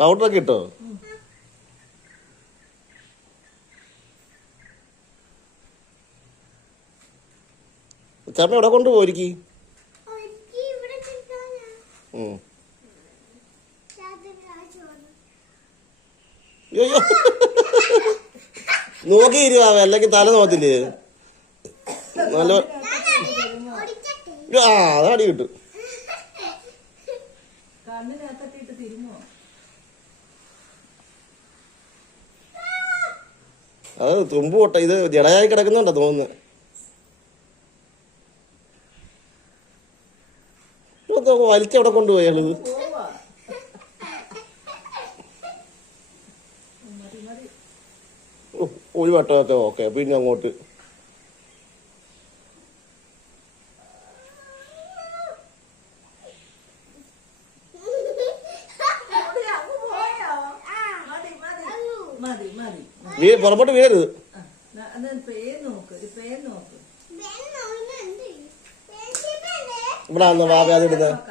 പൗഡറൊക്കെ ഇട്ടോ? ചമ്മ എവിടെ കൊണ്ട് പോയിരിക്കി? നോക്കിയിരുവാ, അല്ലെങ്കിൽ തല നോക്കത്തില്ലേ? നല്ല അതാടി കിട്ടും. അത് തുമ്പ് പൊട്ട, ഇത് ജടയായി കിടക്കുന്നുണ്ടോ തോന്നുന്നു. വലിച്ചെവിടെ കൊണ്ടുപോയി അയാള്? ഒരു വട്ടമൊക്കെ ഓക്കെ, പിന്നെ അങ്ങോട്ട് പുറമ്പോട്ട് വീഴരുത്. ഇവിടെ വന്ന് വാവ അതിടുന്നത്